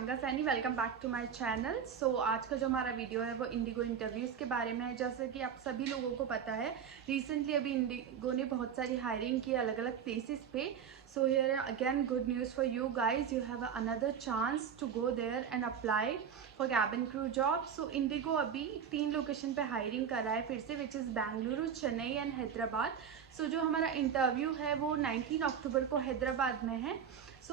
Priyanka Saini, welcome back to my channel. आज का जो हमारा वीडियो है वो इंडिगो इंटरव्यूज़ के बारे में है। जैसे कि आप सभी लोगों को पता है, रिसेंटली अभी इंडिगो ने बहुत सारी हायरिंग की अलग अलग प्लेसेस पे। So here again good news for you guys, you have another chance to go there and apply for cabin crew job. So IndiGo अभी 3 लोकेशन पे हायरिंग कर रहा है फिर से, which is Bengaluru, Chennai and Hyderabad. जो हमारा इंटरव्यू है वो 19 अक्टूबर को हैदराबाद में है।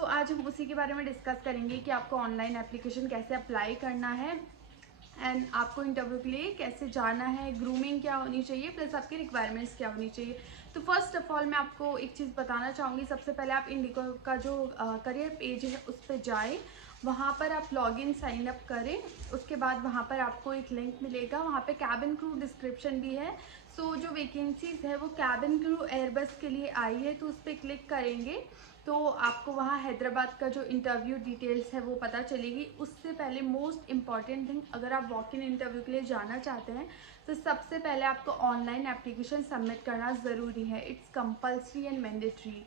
आज हम उसी के बारे में डिस्कस करेंगे कि आपको ऑनलाइन एप्लीकेशन कैसे अप्लाई करना है एंड आपको इंटरव्यू के लिए कैसे जाना है, ग्रूमिंग क्या होनी चाहिए, प्लस आपकी रिक्वायरमेंट्स क्या होनी चाहिए। तो फर्स्ट ऑफ ऑल मैं आपको एक चीज़ बताना चाहूँगी। सबसे पहले आप इंडिगो का जो करियर पेज है उस पर जाएँ, वहाँ पर आप लॉगिन साइन अप करें। उसके बाद वहाँ पर आपको एक लिंक मिलेगा, वहाँ पे कैबिन क्रू डिस्क्रिप्शन भी है। जो वैकेंसीज है वो कैबिन क्रू एयरबस के लिए आई है, तो उस पर क्लिक करेंगे तो आपको वहाँ हैदराबाद का जो इंटरव्यू डिटेल्स है वो पता चलेगी। उससे पहले मोस्ट इम्पॉर्टेंट थिंग, अगर आप वॉक इन इंटरव्यू के लिए जाना चाहते हैं तो सबसे पहले आपको ऑनलाइन एप्लीकेशन सबमिट करना ज़रूरी है। It's compulsory and mandatory.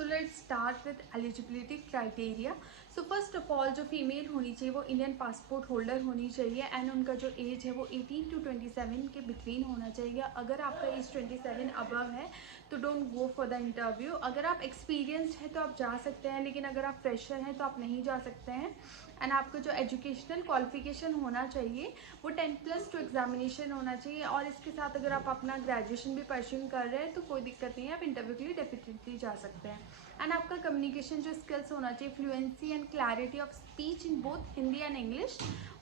Let's start with eligibility criteria. First of all जो फीमेल होनी चाहिए वो इंडियन पासपोर्ट होल्डर होनी चाहिए एंड उनका जो एज है वो 18 to 27 के बिटवीन होना चाहिए। अगर आपका एज 27 अबव है तो don't go for the interview. अगर आप एक्सपीरियंस्ड हैं तो आप जा सकते हैं, लेकिन अगर आप फ्रेशर हैं तो आप नहीं जा सकते हैं। एंड आपका जो एजुकेशनल क्वालिफिकेशन होना चाहिए वो 10+2 एग्जामिनेशन होना चाहिए, और इसके साथ अगर आप अपना ग्रेजुएशन भी परस्यूम कर रहे हैं तो कोई दिक्कत नहीं है, आप इंटरव्यू के लिए डेफिनेटली जा सकते हैं। एंड आपका कम्युनिकेशन जो स्किल्स होना चाहिए, fluency and clarity of speech in both Hindi and English,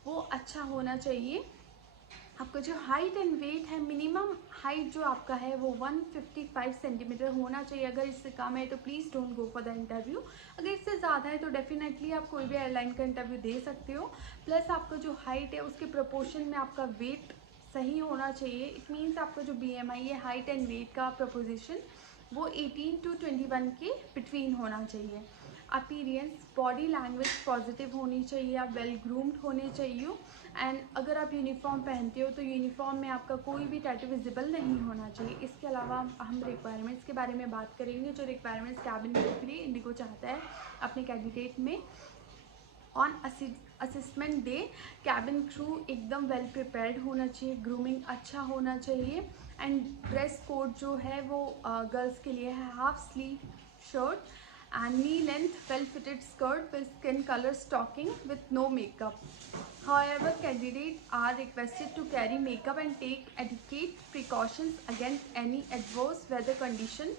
वो अच्छा होना चाहिए। आपका जो हाइट एंड वेट है, मिनिमम हाइट जो आपका है वो 155 सेंटीमीटर होना चाहिए। अगर इससे कम है तो please don't go for the interview. अगर इससे ज़्यादा है तो डेफिनेटली आप कोई भी एयरलाइन का इंटरव्यू दे सकते हो। प्लस आपका जो हाइट है उसके प्रोपोर्शन में आपका वेट सही होना चाहिए। इट मीन्स आपका जो BMI है, हाइट एंड वेट का प्रपोजिशन, वो 18 to 21 के बिटवीन होना चाहिए। अपीरियंस, बॉडी लैंग्वेज पॉजिटिव होनी चाहिए, आप वेल ग्रूम्ड होने चाहिए। एंड अगर आप यूनिफॉर्म पहनते हो तो यूनिफॉर्म में आपका कोई भी टैटू विजिबल नहीं होना चाहिए। इसके अलावा हम रिक्वायरमेंट्स के बारे में बात करेंगे। जो रिक्वायरमेंट्स कैबिन क्रू के लिए इंडिगो चाहता है अपने कैंडिडेट में, on assessment day cabin crew एकदम वेल प्रिपेयर्ड होना चाहिए, ग्रूमिंग अच्छा होना चाहिए। एंड ड्रेस कोड जो है वो गर्ल्स के लिए है half sleeve shirt and knee length well fitted skirt with skin color stocking with no makeup. However, candidates are requested to carry makeup and take adequate precautions against any adverse weather condition.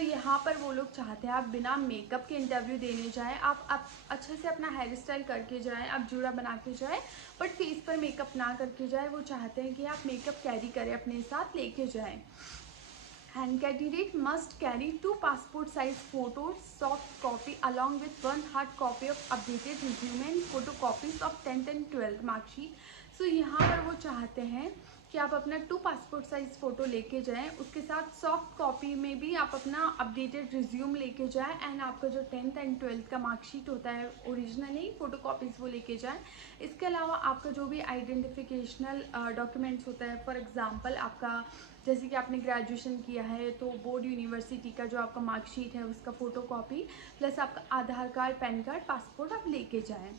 यहाँ पर वो लोग चाहते हैं आप बिना makeup के interview देने जाएं, आप अच्छे से अपना हेयर स्टाइल करके जाएं, आप जूड़ा बना के जाएं, बट फेस पर मेकअप ना करके जाएं। वो चाहते हैं कि आप मेकअप कैरी करें, अपने साथ लेके जाएं। And candidate must carry 2 passport size photos, soft copy along with 1 hard copy of updated resume and photocopies of 10th and 12th mark sheet. यहाँ पर वो चाहते हैं कि आप अपना 2 पासपोर्ट साइज फ़ोटो लेके जाएं, उसके साथ सॉफ्ट कॉपी में भी आप अपना अपडेटेड रिज्यूम लेके जाएं एंड आपका जो 10th एंड 12th का मार्कशीट होता है ओरिजिनली फ़ोटो कॉपीज़ वो लेके जाएं। इसके अलावा आपका जो भी आइडेंटिफिकेशनल डॉक्यूमेंट्स होता है, फॉर एग्जांपल आपका जैसे कि आपने ग्रेजुएशन किया है तो बोर्ड यूनिवर्सिटी का जो आपका मार्कशीट है उसका फ़ोटो कॉपी, प्लस आपका Aadhaar card, PAN card, passport आप लेके जाएं।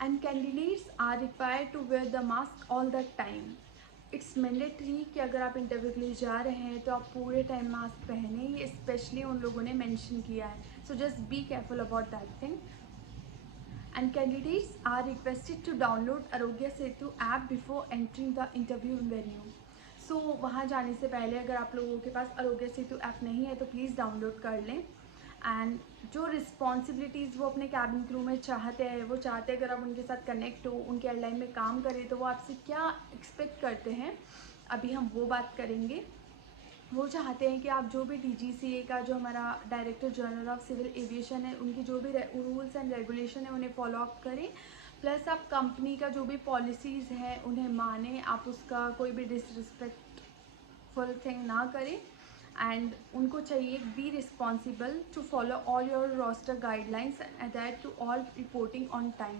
And candidates are required to wear the mask all the time. It's mandatory कि अगर आप इंटरव्यू के लिए जा रहे हैं तो आप पूरे टाइम मास्क पहने, ये स्पेशली उन लोगों ने मेंशन किया है। Just be careful about that thing. And candidates are requested to download Aarogya Setu app before entering the interview venue. वहाँ जाने से पहले अगर आप लोगों के पास आरोग्य सेतु ऐप नहीं है तो प्लीज़ डाउनलोड कर लें। एंड जो रिस्पॉन्सिबिलिटीज़ वो अपने कैबिन क्रू में चाहते हैं, वो चाहते हैं अगर आप उनके साथ कनेक्ट हो, उनके एयरलाइन में काम करें तो वो आपसे क्या एक्सपेक्ट करते हैं, अभी हम वो बात करेंगे। वो चाहते हैं कि आप जो भी DGCA का, जो हमारा director general of civil aviation है, उनकी जो भी रूल्स एंड रेगुलेशन है उन्हें फॉलो अप करें। प्लस आप कंपनी का जो भी पॉलिसीज़ हैं उन्हें मानें, आप उसका कोई भी डिसरिस्पेक्टफुल थिंग ना करें। एंड उनको चाहिए be responsible to follow all your roster guidelines and that to all reporting on time.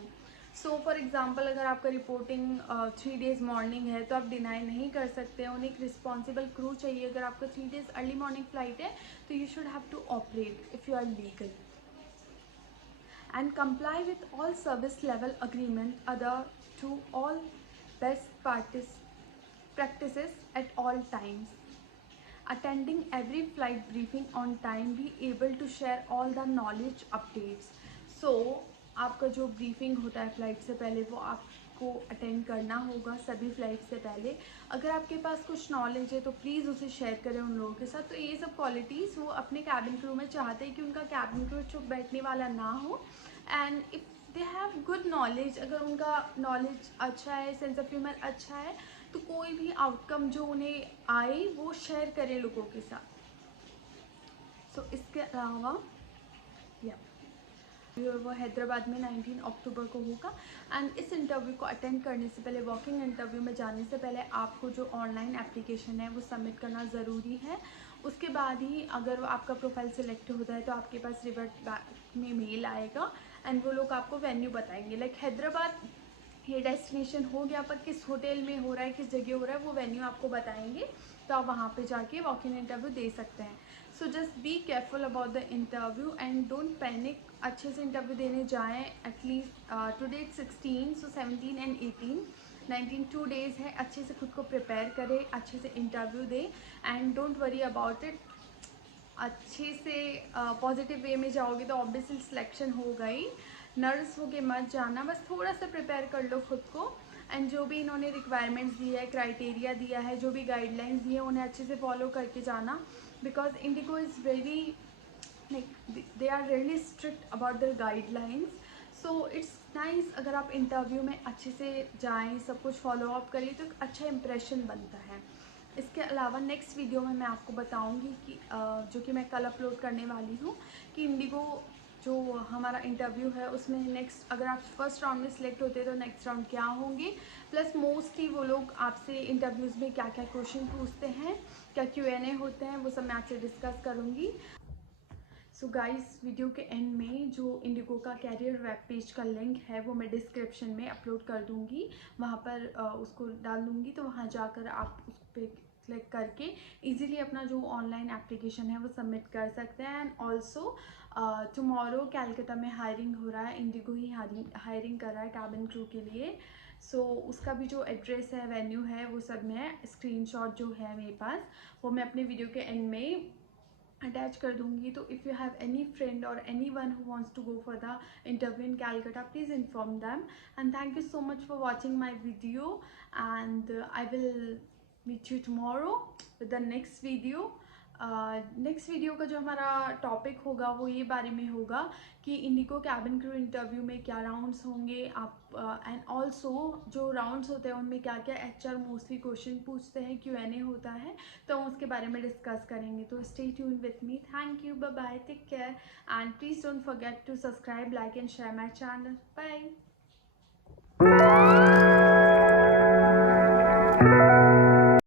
For example अगर आपका रिपोर्टिंग 3 days मॉर्निंग है तो आप डिनाई नहीं कर सकते हैं। उन्हें एक रिस्पॉन्सिबल क्रू चाहिए। अगर आपका 3 days अर्ली मॉर्निंग फ्लाइट है तो you should have to operate if you are legal. and comply with all service level agreement other to all best practices at all times, attending every flight briefing on time, be able to share all the knowledge updates. So आपका जो briefing होता है flight से पहले वो आपको attend करना होगा सभी फ्लाइट से पहले। अगर आपके पास कुछ नॉलेज है तो प्लीज़ उसे शेयर करें उन लोगों के साथ। तो ये सब क्वालिटीज़ वो अपने कैबिन क्रू में चाहते हैं कि उनका कैबिन क्रू चुप बैठने वाला ना हो, and if they have good knowledge, अगर उनका नॉलेज अच्छा है, सेंस ऑफ ह्यूमर अच्छा है, तो कोई भी आउटकम जो उन्हें आए वो शेयर करें लोगों के साथ। सो इसके अलावा या वो हैदराबाद में 19 अक्टूबर को होगा। एंड इस इंटरव्यू को अटेंड करने से पहले, वॉकिंग इंटरव्यू में जाने से पहले आपको जो ऑनलाइन एप्लीकेशन है वो सबमिट करना ज़रूरी है। उसके बाद ही अगर आपका प्रोफाइल सिलेक्ट होता है तो आपके पास रिवर्ट बैक में मेल आएगा एंड वो लोग आपको वेन्यू बताएंगे। लाइक हैदराबाद ये डेस्टिनेशन हो गया, पर किस होटल में हो रहा है, किस जगह हो रहा है, वो वेन्यू आपको बताएंगे, तो आप वहाँ पे जाके वॉक इन इंटरव्यू दे सकते हैं। So just be careful about the interview and don't panic. अच्छे से इंटरव्यू देने जाएँ। At least today 16, so 17 and 18, 19 2 days है। अच्छे से खुद को प्रिपेयर करें, अच्छे से इंटरव्यू दें and don't worry about it. अच्छे से पॉजिटिव वे में जाओगे तो ऑब्वियसली सिलेक्शन होगा ही। नर्वस होके मत जाना, बस थोड़ा सा प्रिपेयर कर लो खुद को। एंड जो भी इन्होंने रिक्वायरमेंट्स दिया है, क्राइटेरिया दिया है, जो भी गाइडलाइंस दिए हैं, उन्हें अच्छे से फॉलो करके जाना। Because IndiGo is very like they are really strict about their guidelines. So it's nice अगर आप इंटरव्यू में अच्छे से जाएँ, सब कुछ फॉलो अप करें तो एक अच्छा इंप्रेशन बनता है। इसके अलावा नेक्स्ट वीडियो में मैं आपको बताऊंगी कि जो कि मैं कल अपलोड करने वाली हूँ, कि इंडिगो जो हमारा इंटरव्यू है उसमें नेक्स्ट अगर आप फर्स्ट राउंड में सिलेक्ट होते हैं तो नेक्स्ट राउंड क्या होंगे, प्लस मोस्टली वो लोग आपसे इंटरव्यूज़ में क्या क्या क्वेश्चन पूछते हैं, क्या Q&A होते हैं, वो सब मैं आपसे डिस्कस करूँगी। सो गाइस, वीडियो के एंड में जो इंडिगो का कैरियर वेब पेज का लिंक है वो मैं डिस्क्रिप्शन में अपलोड कर दूँगी, वहाँ पर उसको डाल दूँगी, तो वहाँ जाकर आप उस पर क्लिक करके इजीली अपना जो ऑनलाइन एप्लीकेशन है वो सबमिट कर सकते हैं। एंड ऑल्सो टुमारो कैलकाटा में हायरिंग हो रहा है, इंडिगो ही हायरिंग कर रहा है कैबिन क्रू के लिए। सो उसका भी जो एड्रेस है, वेन्यू है, वो सब मैं स्क्रीनशॉट जो है मेरे पास वो मैं अपने वीडियो के एंड में अटैच कर दूँगी। तो if you have any friend और anyone who wants to go for the interview in Calcutta, please inform them. And thank you so much for watching my video and I will meet you tomorrow with the next video. Next video का जो हमारा topic होगा वो ये बारे में होगा कि इंडिगो कैबिन क्रू इंटरव्यू में क्या राउंड्स होंगे, आप एंड ऑल्सो जो राउंड्स होते हैं उनमें क्या क्या HR मोस्टली क्वेश्चन पूछते हैं, Q&A होता है, तो हम उसके बारे में डिस्कस करेंगे। तो stay tuned with me. Thank you, bye bye, take care and please don't forget to subscribe, like and share my channel. Bye.